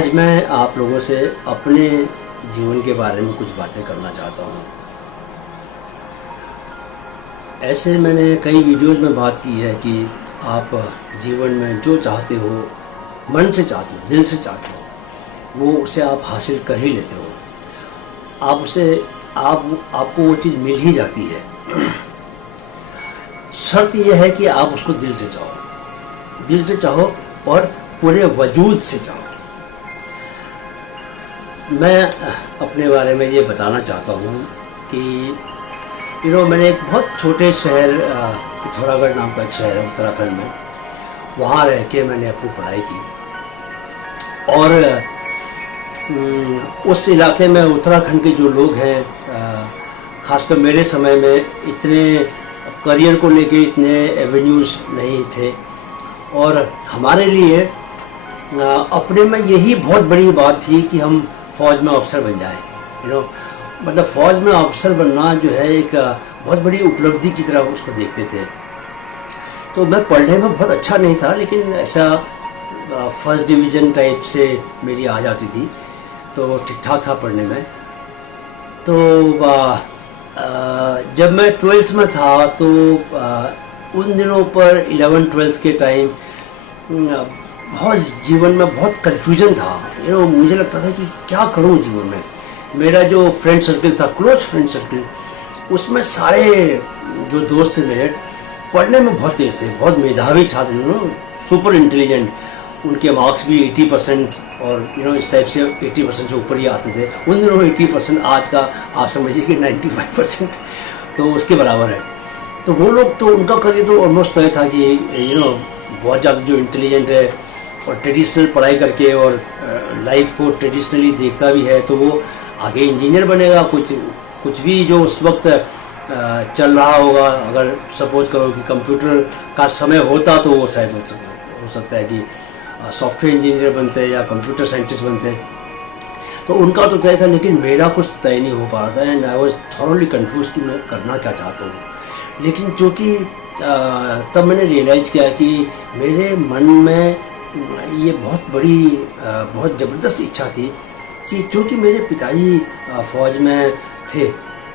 आज मैं आप लोगों से अपने जीवन के बारे में कुछ बातें करना चाहता हूँ। ऐसे मैंने कई वीडियोस में बात की है कि आप जीवन में जो चाहते हो, मन से चाहते हो, दिल से चाहते हो, वो उसे आप हासिल कर ही लेते हो। आपको वो चीज़ मिल ही जाती है। शर्त यह है कि आप उसको दिल से चाहो और पूरे वजूद से चाहो। मैं अपने बारे में ये बताना चाहता हूँ कि मैंने एक बहुत छोटे शहर पिथौरागढ़ नाम का एक शहर है उत्तराखंड में, वहाँ रह के मैंने अपनी पढ़ाई की। और उस इलाके में उत्तराखंड के जो लोग हैं, ख़ासकर मेरे समय में इतने करियर को लेके इतने एवेन्यूज़ नहीं थे, और हमारे लिए अपने में यही बहुत बड़ी बात थी कि हम फ़ौज में अफसर बन जाएं। मतलब फ़ौज में अफसर बनना जो है एक बहुत बड़ी उपलब्धि की तरह उसको देखते थे। तो मैं पढ़ने में बहुत अच्छा नहीं था, लेकिन ऐसा फर्स्ट डिवीज़न टाइप से मेरी आ जाती थी, तो ठीक ठाक था पढ़ने में। तो जब मैं 12th में था तो उन दिनों पर 11th-12th के टाइम बहुत जीवन में बहुत कन्फ्यूजन था। मुझे लगता था कि क्या करूं जीवन में। मेरा जो फ्रेंड सर्कल था, क्लोज फ्रेंड सर्कल, उसमें सारे जो दोस्त थे मेरे पढ़ने में बहुत तेज थे, बहुत मेधावी छात्र, सुपर इंटेलिजेंट। उनके मार्क्स भी 80% और इस टाइप से 80% से ऊपर ही आते थे। उन दिनों 80%, आज का आप समझिए कि 95%, तो उसके बराबर है। तो वो लोग तो उनका करियर तो ऑलमोस्ट तय था कि बहुत ज़्यादा जो इंटेलिजेंट है और ट्रेडिशनल पढ़ाई करके और लाइफ को ट्रेडिशनली देखता भी है, तो वो आगे इंजीनियर बनेगा। कुछ भी जो उस वक्त चल रहा होगा, अगर सपोज करो कि कंप्यूटर का समय होता तो वो शायद हो सकता है कि सॉफ्टवेयर इंजीनियर बनते या कंप्यूटर साइंटिस्ट बनते। तो उनका तो तय था, लेकिन मेरा कुछ तय नहीं हो पा रहा था। And I was thoroughly confuse कि मैं करना क्या चाहता हूँ। लेकिन चूँकि तब मैंने रियलाइज़ किया कि मेरे मन में ये बहुत ज़बरदस्त इच्छा थी कि चूँकि मेरे पिताजी फ़ौज में थे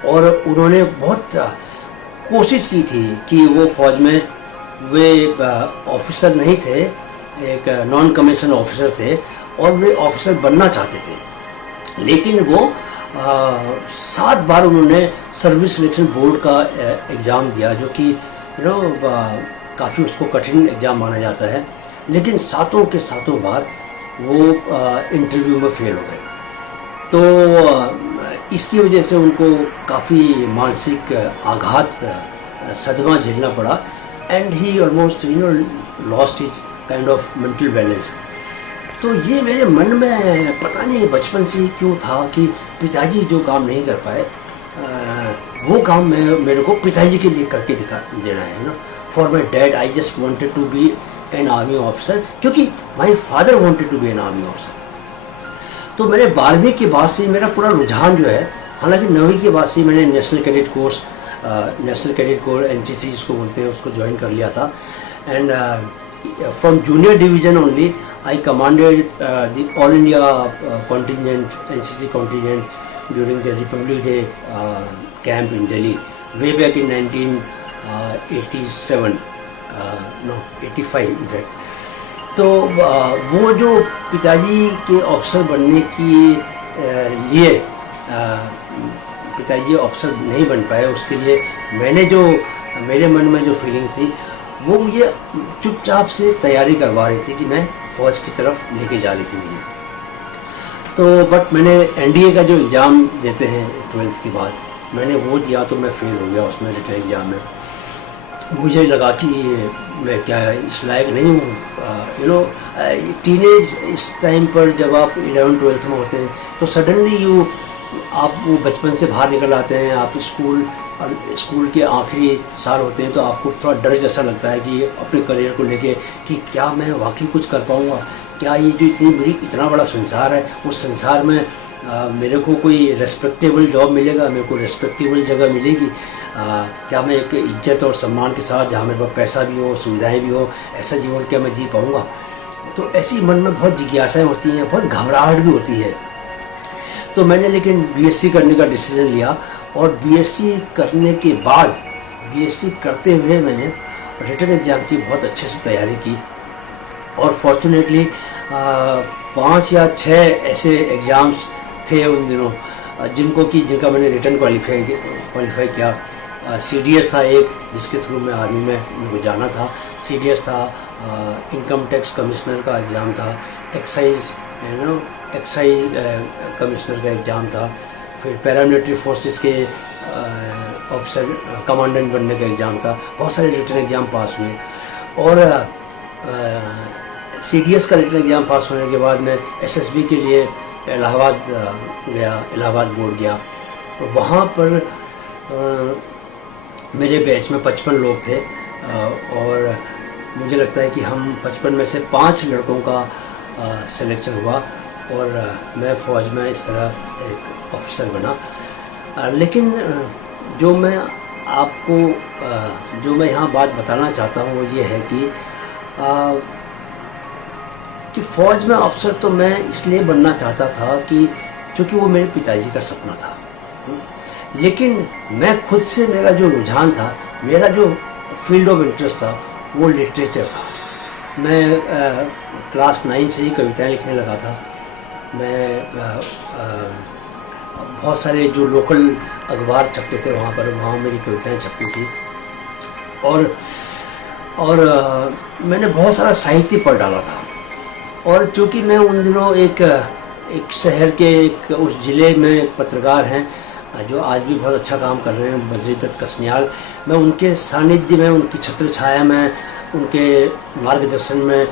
और उन्होंने बहुत कोशिश की थी कि वो फ़ौज में, वे ऑफिसर नहीं थे, एक नॉन कमीशन ऑफिसर थे और वे ऑफिसर बनना चाहते थे। लेकिन वो 7 बार उन्होंने सर्विस सिलेक्शन बोर्ड का एग्ज़ाम दिया, जो कि काफ़ी उसको कठिन एग्ज़ाम माना जाता है। लेकिन 7 के 7 बार वो इंटरव्यू में फेल हो गए। तो इसकी वजह से उनको काफ़ी मानसिक आघात, सदमा झेलना पड़ा। And he almost lost his kind of mental balance. तो ये मेरे मन में पता नहीं बचपन से क्यों था कि पिताजी जो काम नहीं कर पाए, वो काम मेरे को पिताजी के लिए करके देना है। For my dad I just wanted to be an army officer, क्योंकि my father wanted to be an army officer. तो मेरे 12वीं के बाद से मेरा पूरा रुझान जो है, हालांकि 9वीं के बाद से मैंने नेशनल कैडेट कोर्स NCC जिसको बोलते हैं, उसको ज्वाइन कर लिया था। And from junior division only I commanded the all India contingent, NCC contingent during the Republic Day camp in Delhi way back in 1987, 85 in fact. तो वो जो पिताजी के ऑफिसर बनने के लिए पिताजी ऑफिसर नहीं बन पाए, उसके लिए मेरे मन में जो फीलिंग थी, वो मुझे चुपचाप से तैयारी करवा रही थी कि मैं फ़ौज की तरफ लेके जा रही थी मुझे। तो बट मैंने NDA का जो एग्ज़ाम देते हैं 12th के बाद, मैंने वो दिया तो मैं फेल हो गया उसमें, रिटर्न एग्ज़ाम में। मुझे लगा कि मैं क्या इस लायक नहीं हूँ। टीनेज इस टाइम पर जब आप 11th-12th में होते हैं, तो सडनली आप वो बचपन से बाहर निकल आते हैं। आप स्कूल के आखिरी साल होते हैं, तो आपको थोड़ा डर जैसा लगता है कि अपने करियर को लेके कि क्या मैं वाकई कुछ कर पाऊँगा, क्या ये जो इतना बड़ा संसार है, उस संसार में मेरे को कोई रेस्पेक्टेबल जॉब मिलेगा, मेरे को रेस्पेक्टेबल जगह मिलेगी, क्या मैं एक इज्जत और सम्मान के साथ, जहाँ मेरे पास पैसा भी हो, सुविधाएं भी हो, ऐसा जीवन क्या मैं जी पाऊँगा। तो ऐसी मन में बहुत जिज्ञासाएं होती हैं, बहुत घबराहट भी होती है। तो मैंने लेकिन बीएससी करने का डिसीजन लिया, और बीएससी करने के बाद, बीएससी करते हुए मैंने रिटन एग्ज़ाम की बहुत अच्छे से तैयारी की, और फॉर्चुनेटली 5 या 6 ऐसे एग्ज़ाम्स थे उन दिनों जिनका मैंने रिटन क्वालिफाई किया। CDS था एक, जिसके थ्रू मैं आर्मी में मेरे को जाना था। CDS था, इनकम टैक्स कमिश्नर का एग्ज़ाम था, एक्साइज कमिश्नर का एग्ज़ाम था, फिर पैरामिलिट्री फोर्सेस के ऑफिसर कमांडेंट बनने का एग्ज़ाम था। बहुत सारे रिटन एग्ज़ाम पास हुए, और CDS का रिटन एग्ज़ाम पास होने के बाद मैं SSB के लिए इलाहाबाद गया, इलाहाबाद बोर्ड गया। तो वहाँ पर मेरे बैच में 55 लोग थे, और मुझे लगता है कि हम 55 में से 5 लड़कों का सिलेक्शन हुआ, और मैं फ़ौज में इस तरह एक ऑफिसर बना। लेकिन जो मैं आपको जो मैं यहाँ बात बताना चाहता हूँ वो ये है कि फ़ौज में अफसर तो मैं इसलिए बनना चाहता था कि क्योंकि वो मेरे पिताजी का सपना था। लेकिन मैं खुद से, मेरा जो रुझान था, मेरा जो फील्ड ऑफ इंटरेस्ट था, वो लिटरेचर था। मैं क्लास 9 से ही कविताएं लिखने लगा था। मैं बहुत सारे जो लोकल अखबार छपते थे वहाँ मेरी कविताएं छपती थी, और मैंने बहुत सारा साहित्य पढ़ डाला था। और चूँकि मैं उन दिनों एक शहर के उस ज़िले में एक पत्रकार हैं जो आज भी बहुत अच्छा काम कर रहे हैं, बद्री दत्त कसनियाल। मैं उनके सानिध्य में, उनकी छत्र छाया में, उनके मार्गदर्शन में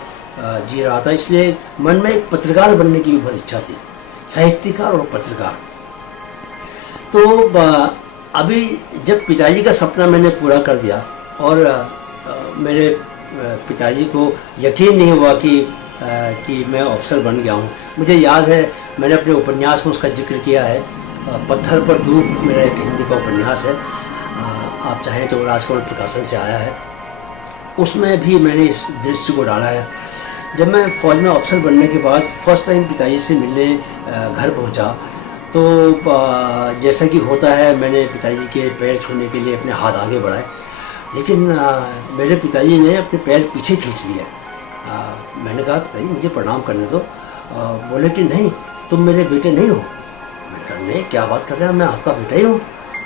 जी रहा था, इसलिए मन में एक पत्रकार बनने की भी बहुत इच्छा थी, साहित्यकार और पत्रकार। तो अभी जब पिताजी का सपना मैंने पूरा कर दिया, और मेरे पिताजी को यकीन नहीं हुआ कि मैं अफसर बन गया हूँ। मुझे याद है, मैंने अपने उपन्यास में उसका जिक्र किया है। पत्थर पर धूप मेरा एक हिंदी का उपन्यास है, आप चाहें तो राजकमल प्रकाशन से आया है। उसमें भी मैंने इस दृश्य को डाला है। जब मैं फ़ौज में अफसर बनने के बाद फर्स्ट टाइम पिताजी से मिलने घर पहुंचा, तो जैसा कि होता है, मैंने पिताजी के पैर छूने के लिए अपने हाथ आगे बढ़ाए, लेकिन मेरे पिताजी ने अपने पैर पीछे खींच लिए। मैंने कहा, पिताजी मुझे प्रणाम करने दो। बोले कि नहीं, तुम मेरे बेटे नहीं हो। मैंने कहा, नहीं, क्या बात कर रहे हैं, मैं आपका बेटा ही हूँ।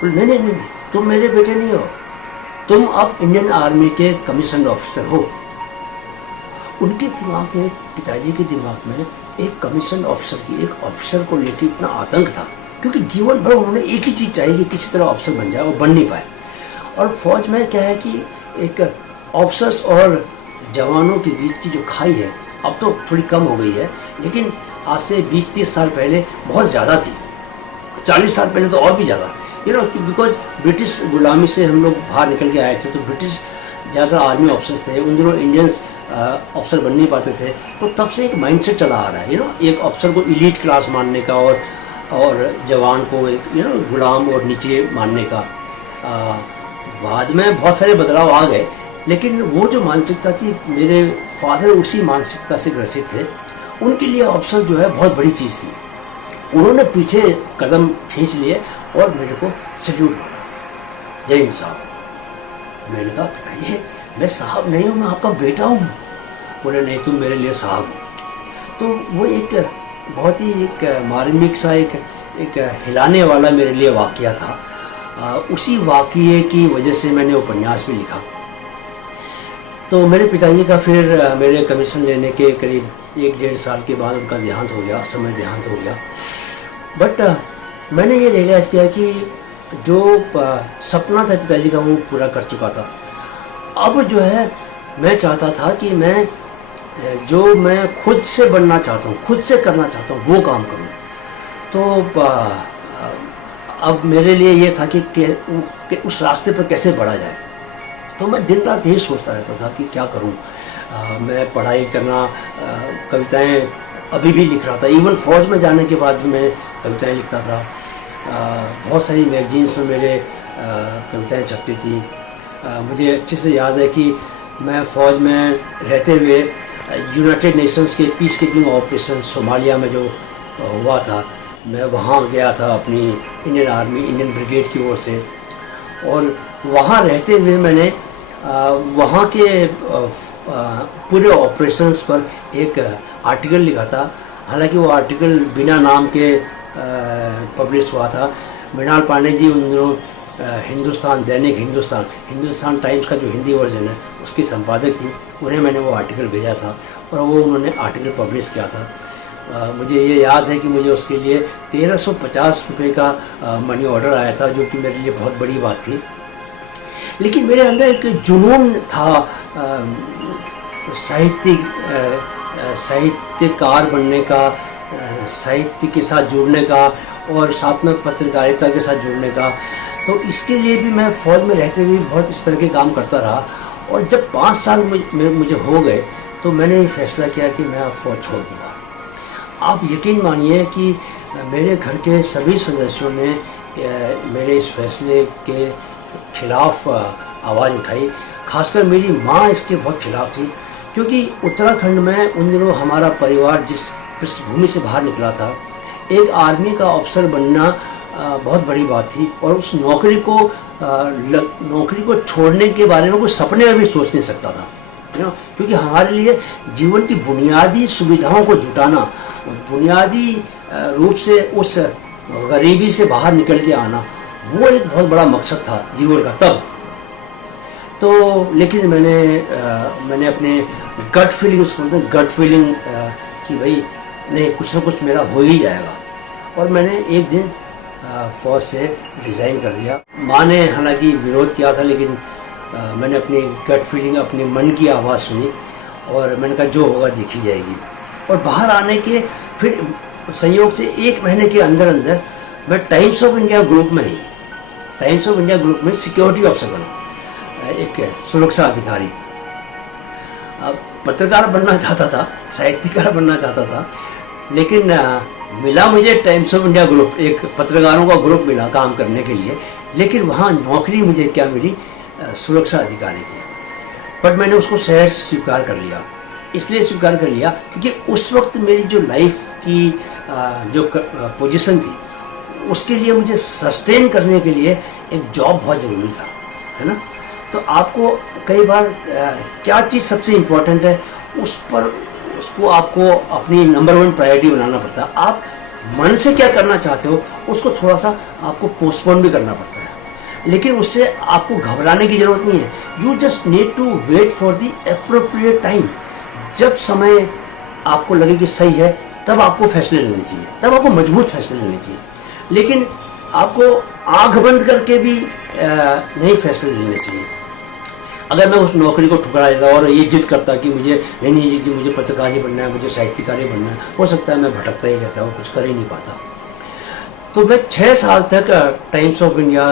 बोले, नहीं, तुम मेरे बेटे नहीं हो, तुम अब इंडियन आर्मी के कमीशन ऑफिसर हो। उनके दिमाग में, पिताजी के दिमाग में एक कमीशन ऑफिसर की, एक ऑफिसर को लेकर इतना आतंक था, क्योंकि जीवन भर उन्होंने एक ही चीज़ चाहिए कि किसी तरह ऑफिसर बन जाए, वो बन नहीं पाए। और फौज में क्या है कि एक ऑफिसर्स और जवानों के बीच की जो खाई है, अब तो थोड़ी कम हो गई है, लेकिन आज से 20-30 साल पहले बहुत ज़्यादा थी। 40 साल पहले तो और भी ज़्यादा, बिकॉज ब्रिटिश गुलामी से हम लोग बाहर निकल के आए थे, तो ब्रिटिश ज़्यादा आर्मी ऑफिसर्स थे। उन दिनों इंडियंस अफसर बन नहीं पाते थे, तो तब से एक माइंडसेट चला आ रहा है, एक अफसर को इलीट क्लास मानने का, और जवान को एक गुलाम और नीचे मानने का। बाद में बहुत सारे बदलाव आ गए, लेकिन वो जो मानसिकता थी, मेरे फादर उसी मानसिकता से ग्रसित थे। उनके लिए अफसर जो है बहुत बड़ी चीज़ थी। उन्होंने पीछे कदम खींच लिए और मेरे को सल्यूट मारा, जय हिंद साहब। मैंने कहा, पिताजी मैं साहब नहीं हूँ, मैं आपका बेटा हूँ। बोले, नहीं, तुम मेरे लिए साहब हो। तो वो एक बहुत ही एक मार्मिक सा, एक हिलाने वाला मेरे लिए वाकया था। उसी वाकये की वजह से मैंने उपन्यास भी लिखा। तो मेरे पिताजी का फिर मेरे कमीशन लेने के करीब 1-1.5 साल के बाद उनका देहांत हो गया, समय देहांत हो गया। बट मैंने ये रियलाइज़ किया कि जो सपना था पिताजी का, वो पूरा कर चुका था। अब जो है, मैं चाहता था कि मैं खुद से बनना चाहता हूँ, खुद से करना चाहता हूँ, वो काम करूँ। तो अब मेरे लिए ये था कि उस रास्ते पर कैसे बढ़ा जाए। तो मैं दिन रात यही सोचता रहता था कि क्या करूं। मैं पढ़ाई करना, कविताएं अभी भी लिख रहा था। इवन फौज में जाने के बाद भी मैं कविताएं लिखता था। बहुत सारी मैगजीन्स में मेरे कविताएं छपती थी। मुझे अच्छे से याद है कि मैं फ़ौज में रहते हुए यूनाइटेड नेशंस के पीस कीपिंग ऑपरेशन सोमालिया में जो हुआ था, मैं वहाँ गया था अपनी इंडियन आर्मी, इंडियन ब्रिगेड की ओर से। और वहाँ रहते हुए मैंने वहाँ के पूरे ऑपरेशंस पर एक आर्टिकल लिखा था। हालांकि वो आर्टिकल बिना नाम के पब्लिश हुआ था। मृणाल पांडे जी उन दिनों हिंदुस्तान दैनिक हिंदुस्तान टाइम्स का जो हिंदी वर्जन है उसकी संपादक थी। उन्हें मैंने वो आर्टिकल भेजा था और वो उन्होंने आर्टिकल पब्लिश किया था। मुझे ये याद है कि मुझे उसके लिए 1350 रुपये का मनी ऑर्डर आया था, जो कि मेरे लिए बहुत बड़ी बात थी। लेकिन मेरे अंदर एक जुनून था साहित्यकार बनने का, साहित्य के साथ जुड़ने का और साथ में पत्रकारिता के साथ जुड़ने का। तो इसके लिए भी मैं फ़ौज में रहते हुए बहुत इस तरह के काम करता रहा। और जब 5 साल मुझे हो गए तो मैंने ये फैसला किया कि मैं अब फ़ौज छोड़ दूँगा। आप यकीन मानिए कि मेरे घर के सभी सदस्यों ने मेरे इस फैसले के खिलाफ आवाज़ उठाई। खासकर मेरी माँ इसके बहुत खिलाफ थी, क्योंकि उत्तराखंड में उन दिनों हमारा परिवार जिस पृष्ठभूमि से बाहर निकला था, एक आर्मी का अफसर बनना बहुत बड़ी बात थी। और उस नौकरी को छोड़ने के बारे में कोई सपने में भी सोच नहीं सकता था, क्योंकि हमारे लिए जीवन की बुनियादी सुविधाओं को जुटाना, बुनियादी रूप से उस गरीबी से बाहर निकल के आना, वो एक बहुत बड़ा मकसद था जीवन का तब। तो लेकिन मैंने अपने गट फीलिंग कि भाई नहीं, कुछ ना कुछ मेरा हो ही जाएगा। और मैंने एक दिन फौज से रिज़ाइन कर दिया। माँ ने हालांकि विरोध किया था, लेकिन मैंने अपनी गट फीलिंग, अपने मन की आवाज़ सुनी और मैंने कहा जो होगा देखी जाएगी। और बाहर आने के फिर संयोग से 1 महीने के अंदर मैं टाइम्स ऑफ इंडिया ग्रुप में सिक्योरिटी ऑफिसर बना, एक सुरक्षा अधिकारी। पत्रकार बनना चाहता था, साहित्यकार बनना चाहता था, लेकिन मिला मुझे टाइम्स ऑफ इंडिया ग्रुप, एक पत्रकारों का ग्रुप मिला काम करने के लिए। लेकिन वहाँ नौकरी मुझे क्या मिली, सुरक्षा अधिकारी की। पर मैंने उसको सहज स्वीकार कर लिया। इसलिए स्वीकार कर लिया क्योंकि उस वक्त मेरी जो लाइफ की जो पोजीशन थी, उसके लिए मुझे सस्टेन करने के लिए एक जॉब बहुत ज़रूरी था, है ना। तो आपको कई बार क्या चीज़ सबसे इम्पोर्टेंट है उसको आपको अपनी नंबर 1 प्रायोरिटी बनाना पड़ता है। आप मन से क्या करना चाहते हो उसको थोड़ा सा आपको पोस्टपोन भी करना पड़ता है, लेकिन उससे आपको घबराने की जरूरत नहीं है। You just need to wait for the appropriate time. जब समय आपको लगे कि सही है, तब आपको फैसले लेने चाहिए, तब आपको मजबूत फैसले लेने चाहिए। लेकिन आपको आंख बंद करके भी नहीं फैसले लेने चाहिए। अगर मैं उस नौकरी को ठुकरा देता और ये जिद करता कि मुझे पत्रकार बनना है, मुझे साहित्यकार बनना है, हो सकता है मैं भटकता ही रहता और कुछ कर ही नहीं पाता। तो मैं 6 साल तक टाइम्स ऑफ इंडिया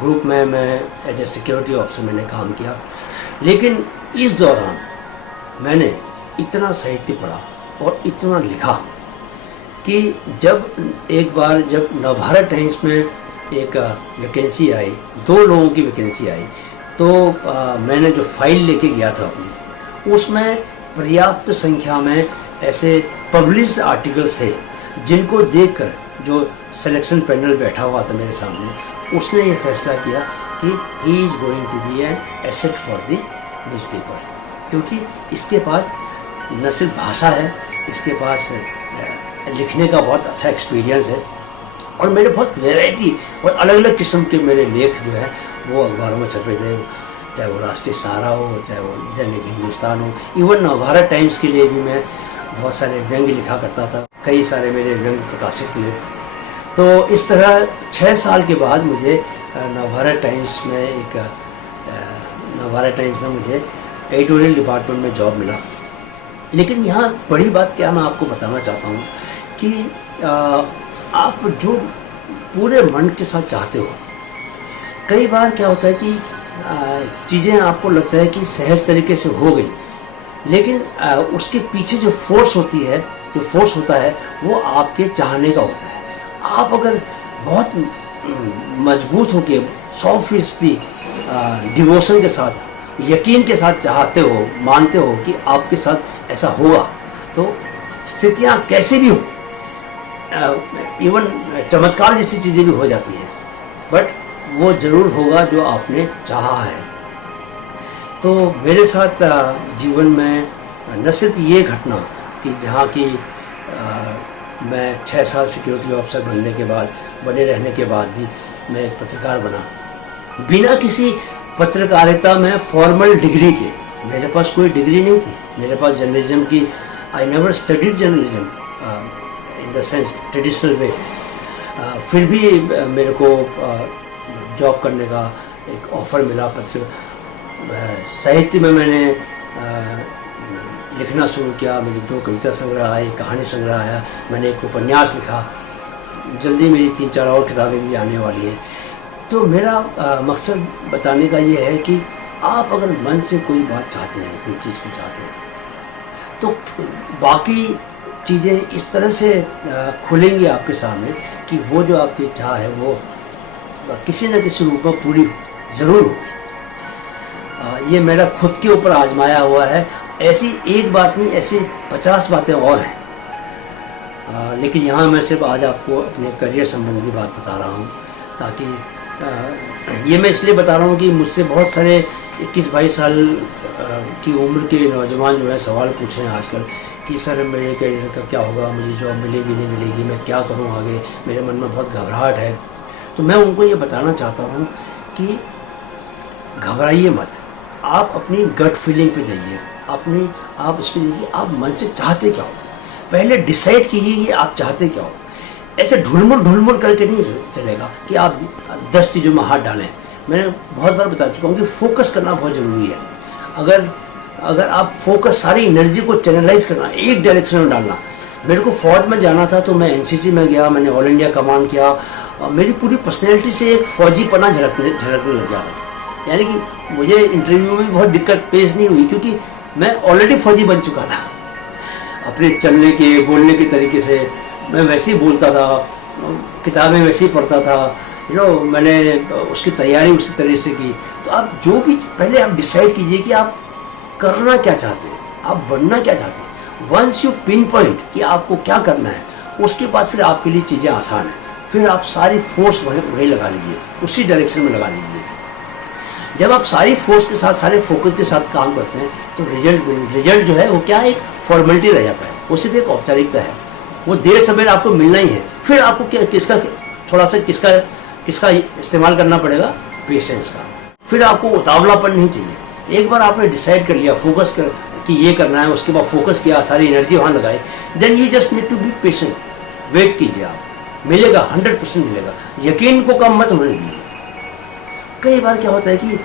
ग्रुप में मैं एज ए सिक्योरिटी ऑफिसर मैंने काम किया। लेकिन इस दौरान मैंने इतना साहित्य पढ़ा और इतना लिखा कि एक बार जब नवभारत टाइम्स में एक वैकेंसी आई, 2 लोगों की वैकेंसी आई, तो मैंने जो फाइल लेके गया था अपनी, उसमें पर्याप्त संख्या में ऐसे पब्लिश्ड आर्टिकल्स थे जिनको देखकर जो सिलेक्शन पैनल बैठा हुआ था मेरे सामने, उसने ये फैसला किया कि he is going to be an asset for the newspaper, क्योंकि इसके पास न सिर्फ भाषा है, इसके पास लिखने का बहुत अच्छा एक्सपीरियंस है और मेरे बहुत वैरायटी और अलग अलग किस्म के मेरे लेख जो है वो अखबारों में छपे थे, चाहे वो राष्ट्रीय सहारा हो, चाहे वो दैनिक हिंदुस्तान हो, इवन नवभारत टाइम्स के लिए भी मैं बहुत सारे व्यंग्य लिखा करता था। कई सारे मेरे व्यंग्य प्रकाशित हुए। तो इस तरह 6 साल के बाद मुझे नवभारत टाइम्स में मुझे एडिटोरियल डिपार्टमेंट में जॉब मिला। लेकिन यहाँ बड़ी बात क्या मैं आपको बताना चाहता हूँ कि आप जो पूरे मन के साथ चाहते हो, कई बार क्या होता है कि चीज़ें आपको लगता है कि सहज तरीके से हो गई, लेकिन उसके पीछे जो फोर्स होता है वो आपके चाहने का होता है। आप अगर बहुत मजबूत होके 100% डिवोशन के साथ, यकीन के साथ चाहते हो, मानते हो कि आपके साथ ऐसा होगा तो स्थितियाँ कैसे भी हो, इवन चमत्कार जैसी चीज़ें भी हो जाती हैं, बट वो ज़रूर होगा जो आपने चाहा है। तो मेरे साथ जीवन में न सिर्फ ये घटना कि जहाँ की मैं 6 साल सिक्योरिटी ऑफिसर बने रहने के बाद भी मैं एक पत्रकार बना, बिना किसी पत्रकारिता में फॉर्मल डिग्री के। मेरे पास कोई डिग्री नहीं थी, मेरे पास जर्नलिज्म की, I never studied journalism in the sense traditional way. फिर भी मेरे को जॉब करने का एक ऑफ़र मिला। साहित्य में मैंने लिखना शुरू किया, मेरी 2 कविता संग्रह आए, कहानी संग्रह आया, मैंने एक उपन्यास लिखा, जल्दी मेरी 3-4 और किताबें भी आने वाली हैं। तो मेरा मकसद बताने का ये है कि आप अगर मन से कोई बात चाहते हैं, कोई चीज़ को चाहते हैं, तो बाकी चीज़ें इस तरह से खुलेंगी आपके सामने कि वो जो आपकी चाह है वो किसी न किसी रूप में पूरी ज़रूर होगी। ये मेरा खुद के ऊपर आजमाया हुआ है। ऐसी एक बात नहीं, ऐसी 50 बातें और हैं, लेकिन यहाँ मैं सिर्फ आज आपको अपने करियर संबंधी बात बता रहा हूँ, ताकि ये मैं इसलिए बता रहा हूँ कि मुझसे बहुत सारे 21-22 साल की उम्र के नौजवान जो है सवाल पूछ रहे हैं आजकल कि सर मेरे करियर का क्या होगा, मुझे जॉब मिलेगी नहीं मिलेगी, मैं क्या करूँ आगे, मेरे मन में बहुत घबराहट है। तो मैं उनको ये बताना चाहता हूँ कि घबराइए मत, आप अपनी गट फीलिंग पे जाइए, आप इस पर देखिए आप मन से चाहते क्या हो, पहले डिसाइड कीजिए कि आप चाहते क्या हो। ऐसे ढुलमुल करके नहीं चलेगा कि आप 10 चीज़ों में हाथ डालें। मैंने बहुत बार बता चुका हूँ कि फोकस करना बहुत ज़रूरी है। अगर आप फोकस, सारी एनर्जी को चैनलाइज करना, एक डायरेक्शन में डालना। मेरे को फौज में जाना था तो मैं एनसीसी में गया, मैंने ऑल इंडिया कमांड किया, और मेरी पूरी पर्सनैलिटी से एक फौजी पना झलकने लग गया था। यानी कि मुझे इंटरव्यू में बहुत दिक्कत पेश नहीं हुई, क्योंकि मैं ऑलरेडी फौजी बन चुका था। अपने चलने के, बोलने के तरीके से मैं वैसे ही बोलता था, किताबें वैसे ही पढ़ता था, मैंने उसकी तैयारी उसी तरह से की। तो आप जो भी, पहले आप डिसाइड कीजिए कि आप करना क्या चाहते हैं, आप बनना क्या चाहते हैं। वंस यू पिन पॉइंट कि आपको क्या करना है, उसके बाद फिर आपके लिए चीज़ें आसान हैं। फिर आप सारी फोर्स वहीं लगा लीजिए, उसी डायरेक्शन में लगा लीजिए। जब आप सारी फोर्स के साथ, सारे फोकस के साथ काम करते हैं तो रिजल्ट जो है वो क्या, एक फॉर्मेलिटी रह जाता है, वो सिर्फ एक औपचारिकता है, वो देर सवेर आपको मिलना ही है। फिर आपको किसका इस्तेमाल करना पड़ेगा, पेशेंस का। फिर आपको उतावलापन नहीं चाहिए। एक बार आपने डिसाइड कर लिया, फोकस कर कि ये करना है, उसके बाद फोकस किया, सारी एनर्जी वहाँ लगाई, then you just need to be patient. Wait कीजिए, आप मिलेगा, 100% मिलेगा। यकीन को कम मत होने दीजिए। कई बार क्या होता है कि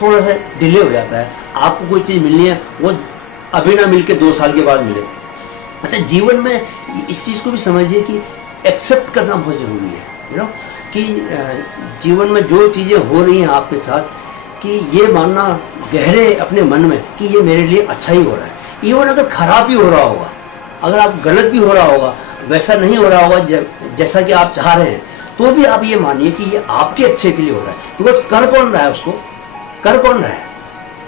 थोड़ा सा डिले हो जाता है, आपको कोई चीज़ मिलनी है, वो अभी ना मिल के 2 साल के बाद मिले। अच्छा, जीवन में इस चीज़ को भी समझिए कि एक्सेप्ट करना बहुत ज़रूरी है, कि जीवन में जो चीज़ें हो रही हैं आपके साथ, कि ये मानना गहरे अपने मन में कि ये मेरे लिए अच्छा ही हो रहा है। इवन अगर खराब भी हो रहा होगा, अगर आप गलत भी हो रहा होगा, वैसा नहीं हो रहा होगा जैसा कि आप चाह रहे हैं, तो भी आप ये मानिए कि ये आपके अच्छे के लिए हो रहा है। बिकॉज कर कौन रहा है, उसको कर कौन रहा है,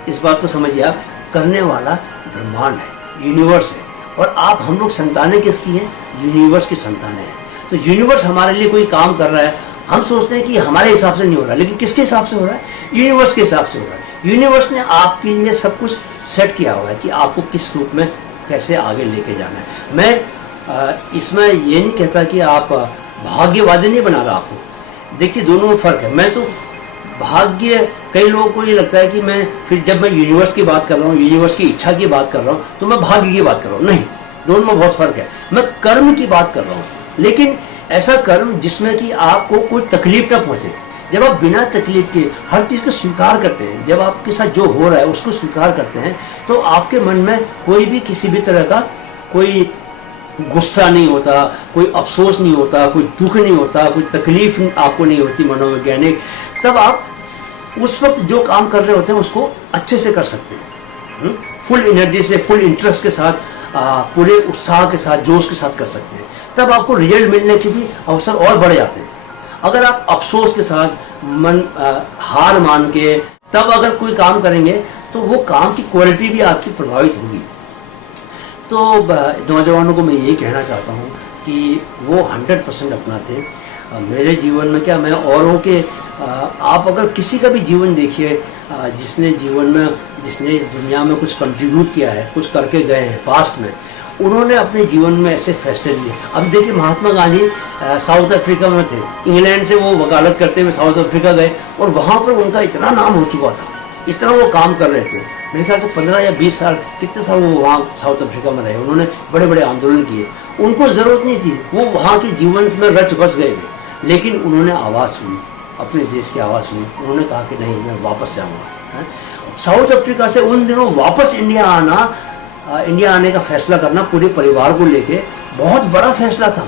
इस बात को समझिए आप। करने वाला ब्रह्मांड है, यूनिवर्स है, और आप, हम लोग संतानें किसकी हैं, यूनिवर्स की संतानें हैं। तो यूनिवर्स हमारे लिए कोई काम कर रहा है, हम सोचते हैं कि हमारे हिसाब से नहीं हो रहा, लेकिन किसके हिसाब से हो रहा है, यूनिवर्स के हिसाब से हो रहा है। यूनिवर्स ने आपके लिए सब कुछ सेट किया हुआ है कि आपको किस रूप में कैसे आगे लेके जाना है। मैं इसमें ये नहीं कहता कि आप भाग्यवादी नहीं बना रहा आपको। देखिए, दोनों में फ़र्क है। मैं तो भाग्य, कई लोगों को ये लगता है कि मैं, फिर जब मैं यूनिवर्स की बात कर रहा हूँ, यूनिवर्स की इच्छा की बात कर रहा हूँ, तो मैं भाग्य की बात कर रहा हूँ। नहीं, दोनों में बहुत फ़र्क है। मैं कर्म की बात कर रहा हूँ, लेकिन ऐसा कर्म जिसमें कि आपको कोई तकलीफ ना पहुँचे। जब आप बिना तकलीफ के हर चीज़ को स्वीकार करते हैं, जब आपके साथ जो हो रहा है उसको स्वीकार करते हैं, तो आपके मन में कोई भी किसी भी तरह का कोई गुस्सा नहीं होता, कोई अफसोस नहीं होता, कोई दुख नहीं होता, कोई तकलीफ आपको नहीं होती मनोवैज्ञानिक। तब आप उस वक्त जो काम कर रहे होते हैं उसको अच्छे से कर सकते हैं, फुल एनर्जी से, फुल इंटरेस्ट के साथ, पूरे उत्साह के साथ, जोश के साथ कर सकते हैं। तब आपको रिजल्ट मिलने के भी अवसर और बढ़ जाते हैं। अगर आप अफसोस के साथ, हार मान के तब अगर कोई काम करेंगे, तो वो काम की क्वालिटी भी आपकी प्रभावित होगी। तो नौजवानों को मैं यही कहना चाहता हूँ कि वो 100% अपनाते। मेरे जीवन में क्या, मैं औरों के आप अगर किसी का भी जीवन देखिए जिसने जीवन में, जिसने इस दुनिया में कुछ कंट्रीब्यूट किया है, कुछ करके गए हैं पास्ट में, उन्होंने अपने जीवन में ऐसे फैसले लिए। अब देखिए महात्मा गांधी साउथ अफ्रीका में थे, इंग्लैंड से वो वकालत करते हुए साउथ अफ्रीका गए और वहाँ पर उनका इतना नाम हो चुका था, इतना वो काम कर रहे थे। मेरे ख्याल से 15 या 20 साल, कितने साल वो वहाँ साउथ अफ्रीका में रहे, उन्होंने बड़े बड़े आंदोलन किए। उनको ज़रूरत नहीं थी, वो वहाँ के जीवन में रच बस गए थे, लेकिन उन्होंने आवाज़ सुनी, अपने देश की आवाज़ सुनी। उन्होंने कहा कि नहीं, मैं वापस जाऊँगा। साउथ अफ्रीका से उन दिनों वापस इंडिया आने का फैसला करना पूरे परिवार को लेके बहुत बड़ा फैसला था।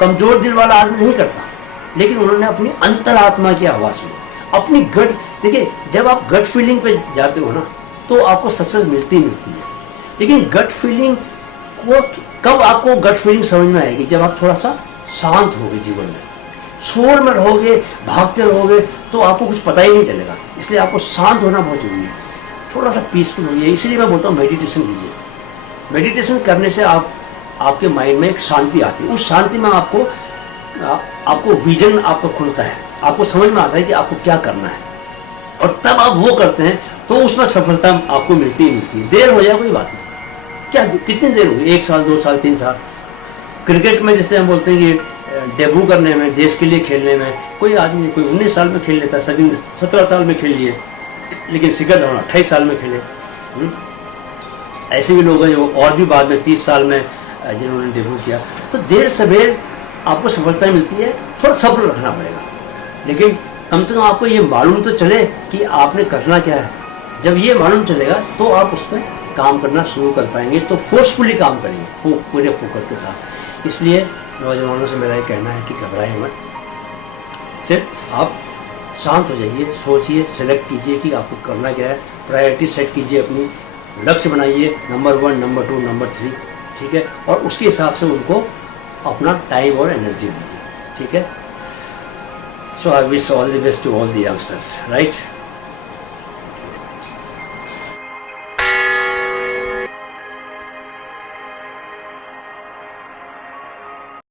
कमजोर दिल वाला आदमी नहीं करता, लेकिन उन्होंने अपनी अंतरात्मा की आवाज़ सुनी, अपनी गट। देखिए, जब आप गट फीलिंग पे जाते हो ना, तो आपको सक्सेस मिलती है, लेकिन गट फीलिंग को कब आपको गट फीलिंग समझ में आएगी? जब आप थोड़ा सा शांत होगे, जीवन में शोर में रहोगे, भागते रहोगे, तो आपको कुछ पता ही नहीं चलेगा। इसलिए आपको शांत होना बहुत जरूरी है, थोड़ा सा पीसफुल होइए। इसलिए मैं बोलता हूँ मेडिटेशन कीजिए। मेडिटेशन करने से आपके माइंड में एक शांति आती है। उस शांति में आपको विजन आपको खुलता है, आपको समझ में आता है कि आपको क्या करना है, और तब आप वो करते हैं तो उसमें सफलता आपको मिलती है। देर हो जाए कोई बात नहीं, क्या कितनी देर होगी, 1 साल 2 साल 3 साल। क्रिकेट में जैसे हम बोलते हैं कि डेब्यू करने में, देश के लिए खेलने में, कोई आदमी कोई 19 साल में खेल लेता है, सचिन 17 साल में खेल लिए, लेकिन शिखर धवन 28 साल में खेले। ऐसे भी लोग हैं जो और भी बाद में 30 साल में जिन्होंने डेब्यू किया। तो देर सवेर आपको सफलता मिलती है, थोड़ा सब्र रखना पड़ेगा, लेकिन कम से कम आपको ये मालूम तो चले कि आपने करना क्या है। जब ये मालूम चलेगा तो आप उस पर काम करना शुरू कर पाएंगे, तो फोर्सफुली काम करेंगे, पूरे फोकस के साथ। इसलिए नौजवानों से मेरा ये कहना है कि घबराएं मत, सिर्फ आप शांत हो जाइए, सोचिए, सेलेक्ट कीजिए कि आपको करना क्या है, प्रायोरिटी सेट कीजिए, अपनी लक्ष्य बनाइए, नंबर 1, नंबर 2, नंबर 3, ठीक है, और उसके हिसाब से उनको अपना टाइम और एनर्जी दीजिए, ठीक है। So I wish all the best to all the youngsters, right.